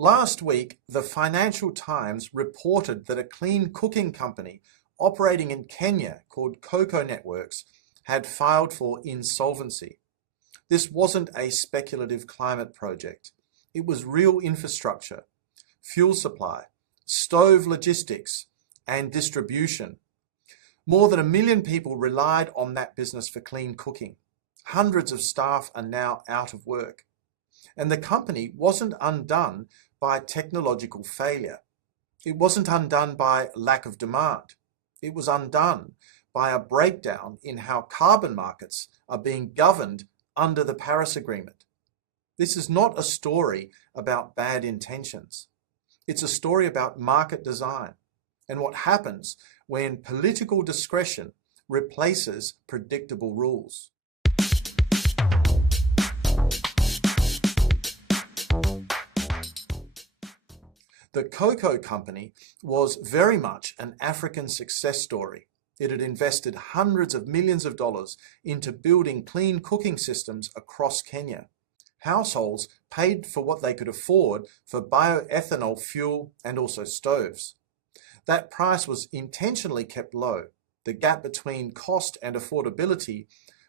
Last week, the Financial Times reported that a clean cooking company operating in Kenya called Koko Networks had filed for insolvency. This wasn't a speculative climate project. It was real infrastructure, fuel supply, stove logistics, and distribution. More than 1 million people relied on that business for clean cooking. Hundreds of staff are now out of work. And the company wasn't undone by technological failure. It wasn't undone by lack of demand. It was undone by a breakdown in how carbon markets are being governed under the Paris Agreement. This is not a story about bad intentions. It's a story about market design and what happens when political discretion replaces predictable rules. The Koko company was very much an African success story. It had invested hundreds of millions of dollars into building clean cooking systems across Kenya. Households paid for what they could afford for bioethanol fuel and also stoves. That price was intentionally kept low. The gap between cost and affordability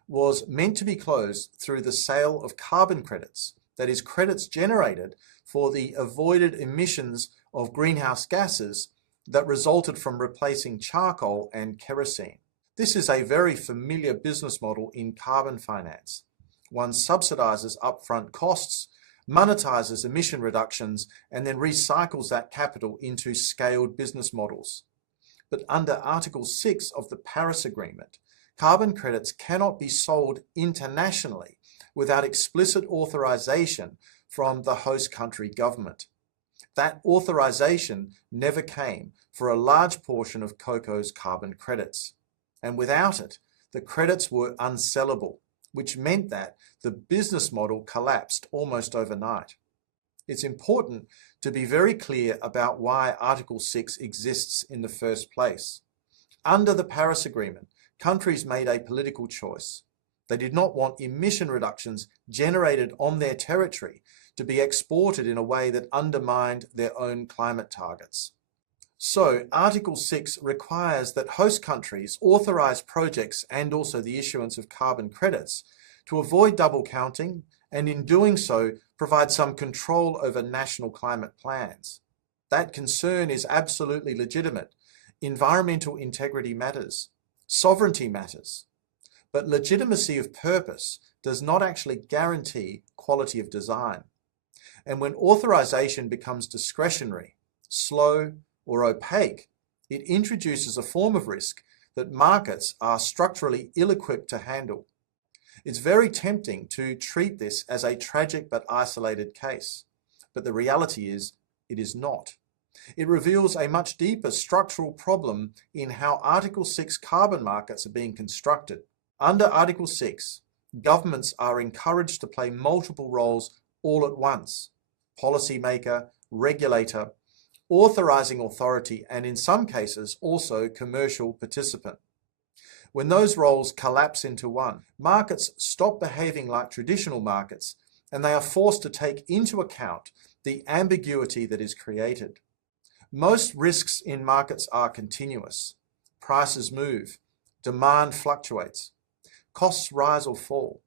was meant to be closed through the sale of carbon credits, that is, credits generated for the avoided emissions of greenhouse gases that resulted from replacing charcoal and kerosene. This is a very familiar business model in carbon finance. One subsidizes upfront costs, monetizes emission reductions, and then recycles that capital into scaled business models. But under Article 6 of the Paris Agreement, carbon credits cannot be sold internationally without explicit authorization from the host country government. That authorization never came for a large portion of Koko's carbon credits. And without it, the credits were unsellable, which meant that the business model collapsed almost overnight. It's important to be very clear about why Article 6 exists in the first place. Under the Paris Agreement, countries made a political choice. They did not want emission reductions generated on their territory to be exported in a way that undermined their own climate targets. So, Article 6 requires that host countries authorize projects and also the issuance of carbon credits to avoid double counting, and in doing so, provide some control over national climate plans. That concern is absolutely legitimate. Environmental integrity matters. Sovereignty matters. But legitimacy of purpose does not actually guarantee quality of design. And when authorization becomes discretionary, slow, or opaque, it introduces a form of risk that markets are structurally ill-equipped to handle. It's very tempting to treat this as a tragic but isolated case, but the reality is it is not. It reveals a much deeper structural problem in how Article 6 carbon markets are being constructed. Under Article 6, governments are encouraged to play multiple roles all at once: policymaker, regulator, authorizing authority, and in some cases also commercial participant. When those roles collapse into one, markets stop behaving like traditional markets, and they are forced to take into account the ambiguity that is created. Most risks in markets are continuous. Prices move, demand fluctuates, costs rise or fall.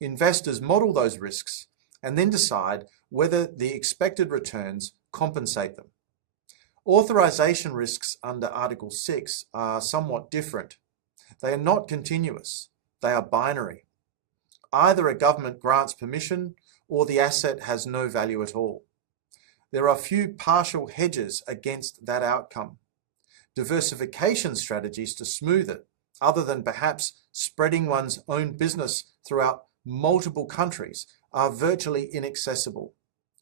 Investors model those risks and then decide whether the expected returns compensate them. Authorization risks under Article 6 are somewhat different. They are not continuous. They are binary. Either a government grants permission or the asset has no value at all. There are few partial hedges against that outcome. Diversification strategies to smooth it, other than perhaps spreading one's own business throughout multiple countries, are virtually inaccessible,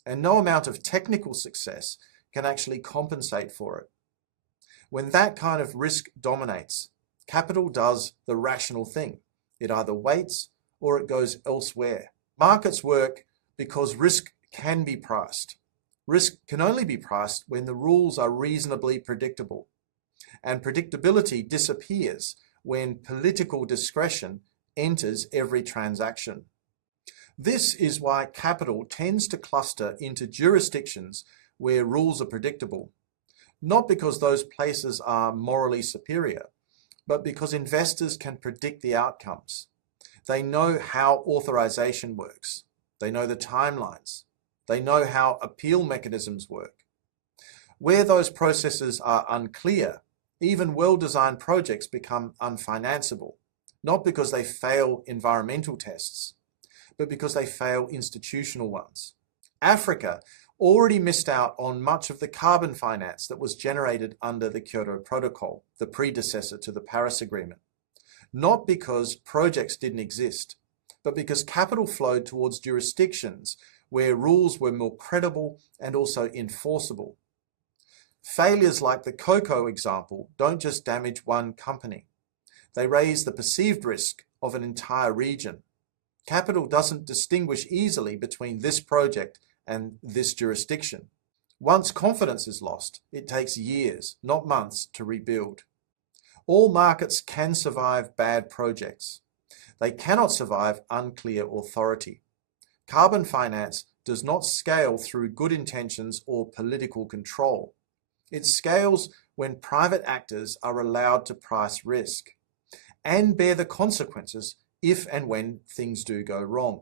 and no amount of technical success can actually compensate for it. When that kind of risk dominates, capital does the rational thing. It either waits or it goes elsewhere. Markets work because risk can be priced. Risk can only be priced when the rules are reasonably predictable, and predictability disappears when political discretion enters every transaction. This is why capital tends to cluster into jurisdictions where rules are predictable, not because those places are morally superior, but because investors can predict the outcomes. They know how authorization works. They know the timelines. They know how appeal mechanisms work. Where those processes are unclear, even well-designed projects become unfinanceable, not because they fail environmental tests, but because they fail institutional ones. Africa already missed out on much of the carbon finance that was generated under the Kyoto Protocol, the predecessor to the Paris Agreement. Not because projects didn't exist, but because capital flowed towards jurisdictions where rules were more credible and also enforceable. Failures like the Koko example don't just damage one company. They raise the perceived risk of an entire region. Capital doesn't distinguish easily between this project and this jurisdiction. Once confidence is lost, it takes years, not months, to rebuild. All markets can survive bad projects. They cannot survive unclear authority. Carbon finance does not scale through good intentions or political control. It scales when private actors are allowed to price risk and bear the consequences if and when things do go wrong.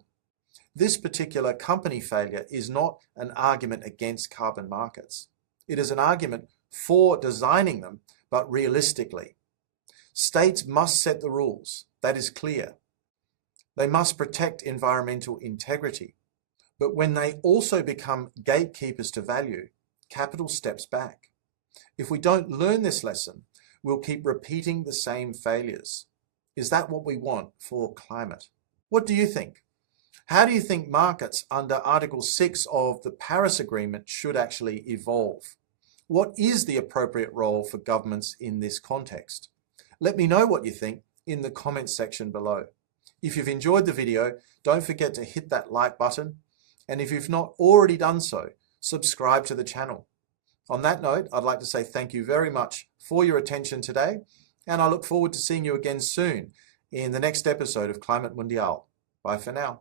This particular company failure is not an argument against carbon markets. It is an argument for designing them, but realistically. States must set the rules, that is clear. They must protect environmental integrity. But when they also become gatekeepers to value, capital steps back. If we don't learn this lesson, we'll keep repeating the same failures. Is that what we want for climate? What do you think? How do you think markets under Article 6 of the Paris Agreement should actually evolve? What is the appropriate role for governments in this context? Let me know what you think in the comments section below. If you've enjoyed the video, don't forget to hit that like button. And if you've not already done so, subscribe to the channel. On that note, I'd like to say thank you very much for your attention today, and I look forward to seeing you again soon in the next episode of Climate Mundial. Bye for now.